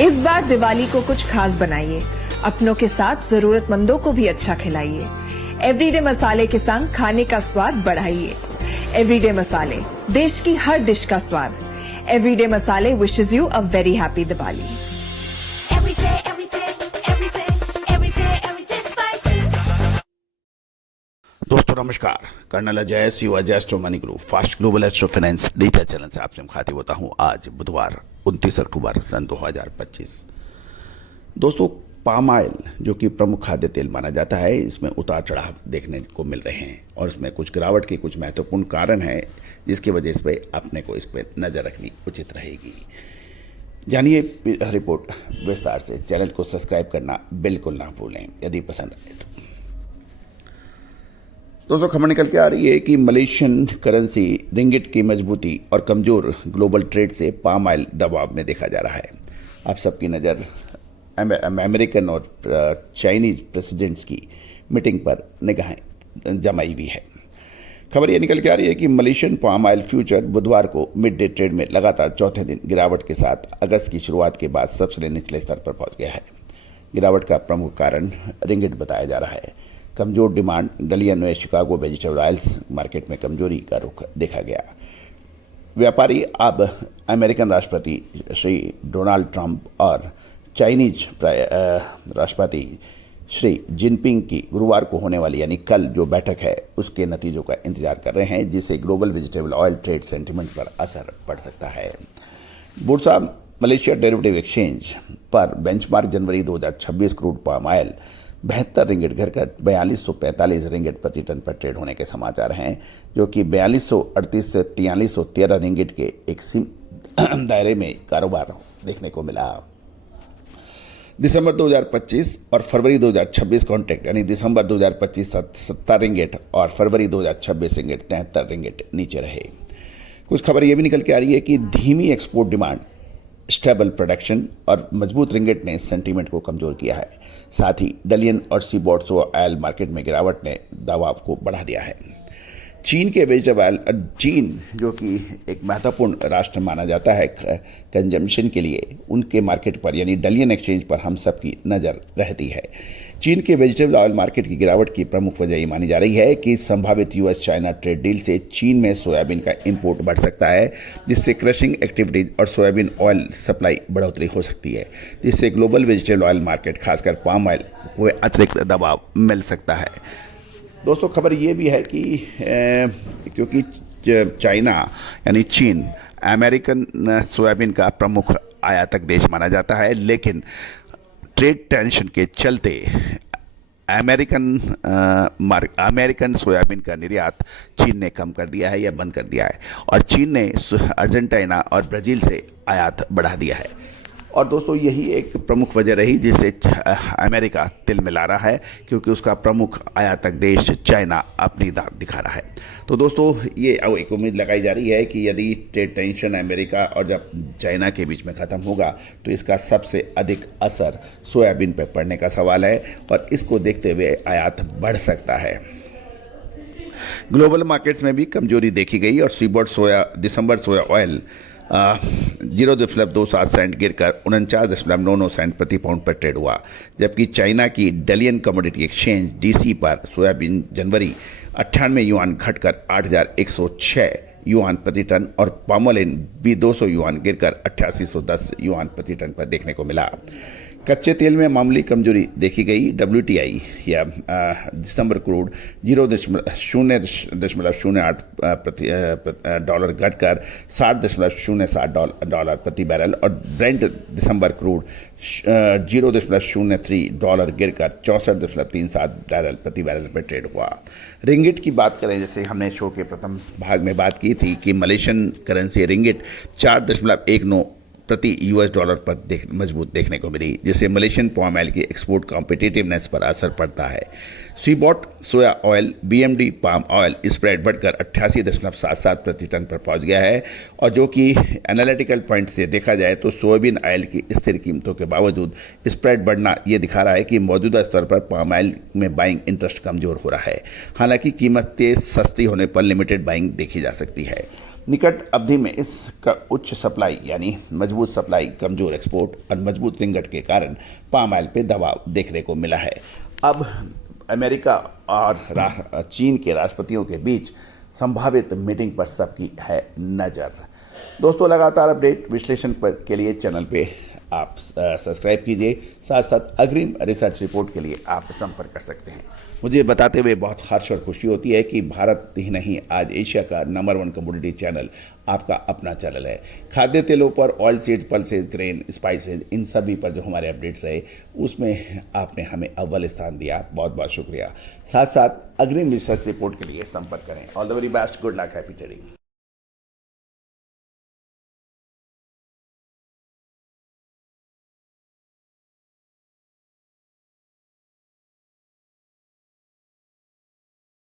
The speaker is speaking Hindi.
इस बार दिवाली को कुछ खास बनाइए, अपनों के साथ जरूरतमंदों को भी अच्छा खिलाइए। एवरीडे मसाले के संग खाने का स्वाद बढ़ाइए। एवरीडे मसाले, देश की हर डिश का स्वाद। एवरीडे मसाले wishes you a very happy Diwali. दोस्तों नमस्कार, कर्नल अजय सिवा astro money group fast global astro finance digital channel से आपसे मुखातिब होता हूं। आज बुधवार 29 अक्टूबर सन 2025। दोस्तों, पाम ऑयल जो कि प्रमुख खाद्य तेल माना जाता है, इसमें उतार चढ़ाव देखने को मिल रहे हैं और इसमें कुछ गिरावट के कुछ महत्वपूर्ण कारण हैं जिसकी वजह से अपने को इस पर नज़र रखनी उचित रहेगी। जानिए रिपोर्ट विस्तार से। चैनल को सब्सक्राइब करना बिल्कुल ना भूलें यदि पसंद आए तो। दोस्तों, खबर निकल के आ रही है कि मलेशियन करेंसी रिंगिट की मजबूती और कमज़ोर ग्लोबल ट्रेड से पाम ऑयल दबाव में देखा जा रहा है। आप सबकी नज़र अमेरिकन और चाइनीज प्रेसिडेंट्स की मीटिंग पर निगाहें जमाई हुई है। खबर ये निकल के आ रही है कि मलेशियन पाम ऑयल फ्यूचर बुधवार को मिड डे ट्रेड में लगातार चौथे दिन गिरावट के साथ अगस्त की शुरुआत के बाद सबसे निचले स्तर पर पहुंच गया है। गिरावट का प्रमुख कारण रिंगिट बताया जा रहा है। कमजोर डिमांड, डलियन व शिकागो वेजिटेबल ऑयल्स मार्केट में कमजोरी का रुख देखा गया। व्यापारी अब अमेरिकन राष्ट्रपति श्री डोनाल्ड ट्रंप और चाइनीज राष्ट्रपति श्री जिनपिंग की गुरुवार को होने वाली यानी कल जो बैठक है उसके नतीजों का इंतजार कर रहे हैं, जिससे global vegetable oil trade sentiment पर असर पड़ सकता है। बुर्सा मलेशिया डेरिवेटिव एक्सचेंज पर बेंचमार्क जनवरी 2026 क्रूड पाम ऑयल 72 रिंगिट घटकर 4245 रिंगिट प्रति टन पर ट्रेड होने के समाचार हैं, जो कि 4238 से 4313 रिंगिट के एक दायरे में कारोबार देखने को मिला। दिसंबर 2025 और फरवरी 2026 कॉन्ट्रैक्ट यानी दिसंबर 2025 70 रिंगिट और फरवरी 2026 रिंगिट 73 रिंगिट नीचे रहे। कुछ खबर ये भी निकल के आ रही है कि धीमी एक्सपोर्ट डिमांड, स्टेबल प्रोडक्शन और मजबूत रिंगिट ने सेंटीमेंट को कमजोर किया है। साथ ही डलियन और सीबोर्ड ऑयल मार्केट में गिरावट ने दबाव को बढ़ा दिया है। चीन के वेजिटेबल ऑयल, चीन जो कि एक महत्वपूर्ण राष्ट्र माना जाता है कंजम्पशन के लिए, उनके मार्केट पर यानी डलियन एक्सचेंज पर हम सबकी नज़र रहती है। चीन के वेजिटेबल ऑयल मार्केट की गिरावट की प्रमुख वजह ये मानी जा रही है कि संभावित यूएस चाइना ट्रेड डील से चीन में सोयाबीन का इंपोर्ट बढ़ सकता है, जिससे क्रशिंग एक्टिविटीज और सोयाबीन ऑयल सप्लाई बढ़ोतरी हो सकती है, जिससे ग्लोबल वेजिटेबल ऑयल मार्केट खासकर पाम ऑयल को अतिरिक्त दबाव मिल सकता है। दोस्तों, खबर ये भी है कि क्योंकि चाइना यानी चीन अमेरिकन सोयाबीन का प्रमुख आयातक देश माना जाता है, लेकिन ट्रेड टेंशन के चलते अमेरिकन सोयाबीन का निर्यात चीन ने कम कर दिया है या बंद कर दिया है और चीन ने अर्जेंटीना और ब्राज़ील से आयात बढ़ा दिया है। और दोस्तों, यही एक प्रमुख वजह रही जिससे अमेरिका तिल मिला रहा है, क्योंकि उसका प्रमुख आयातक देश चाइना अपनी दांत दिखा रहा है। तो दोस्तों, ये एक उम्मीद लगाई जा रही है कि यदि ट्रेड टेंशन अमेरिका और जब चाइना के बीच में ख़त्म होगा तो इसका सबसे अधिक असर सोयाबीन पर पड़ने का सवाल है और इसको देखते हुए आयात बढ़ सकता है। ग्लोबल मार्केट्स में भी कमजोरी देखी गई और सीबोर्ड दिसंबर सोया ऑयल 0.27 सेंट गिरकर 49.99 सेंट प्रति पाउंड पर ट्रेड हुआ, जबकि चाइना की डलियन कमोडिटी एक्सचेंज डीसी पर सोयाबीन जनवरी 98 युआन घटकर 8106 युआन प्रति टन और पामोलिन भी 200 युआन गिरकर 8810 युआन प्रति टन पर देखने को मिला। कच्चे तेल में मामूली कमजोरी देखी गई। WTI या दिसंबर क्रूड 0.08 डॉलर घटकर 60.07 डॉलर प्रति बैरल और ब्रेंट दिसंबर क्रूड 0.03 डॉलर गिरकर 64.37 बैरल प्रति बैरल पर ट्रेड हुआ। रिंगिट की बात करें, जैसे हमने शो के प्रथम भाग में बात की थी कि मलेशियन करेंसी रिंगिट 4.19 प्रति यूएस डॉलर पर मजबूत देखने को मिली, जिससे मलेशियन पाम ऑयल की एक्सपोर्ट कॉम्पिटिटिवनेस पर असर पड़ता है। CBOT soya oil BMD palm oil spread बढ़कर 88.77 प्रति टन पर पहुंच गया है और जो कि एनालिटिकल पॉइंट से देखा जाए तो सोयाबीन ऑयल की स्थिर कीमतों के बावजूद स्प्रेड बढ़ना ये दिखा रहा है कि मौजूदा स्तर पर पाम ऑयल में बाइंग इंटरेस्ट कमजोर हो रहा है। हालांकि कीमत तेज सस्ती होने पर लिमिटेड बाइंग देखी जा सकती है। निकट अवधि में इसका उच्च सप्लाई यानी मजबूत सप्लाई, कमजोर एक्सपोर्ट और मजबूत रिंगट के कारण पाम ऑयल पे दबाव देखने को मिला है। अब अमेरिका और चीन के राष्ट्रपतियों के बीच संभावित मीटिंग पर सबकी है नज़र। दोस्तों, लगातार अपडेट विश्लेषण के लिए चैनल पे आप सब्सक्राइब कीजिए, साथ साथ अग्रिम रिसर्च रिपोर्ट के लिए आप संपर्क कर सकते हैं। मुझे बताते हुए बहुत हर्ष और खुशी होती है कि भारत ही नहीं, आज एशिया का नंबर 1 कमोडिटी चैनल आपका अपना चैनल है। खाद्य तेलों पर, oil seeds, pulses, grain, spices, इन सभी पर जो हमारे अपडेट्स रहे उसमें आपने हमें अव्वल स्थान दिया, बहुत बहुत शुक्रिया। साथ साथ अग्रिम रिसर्च रिपोर्ट के लिए संपर्क करें। All the very best, good luck, happy trading.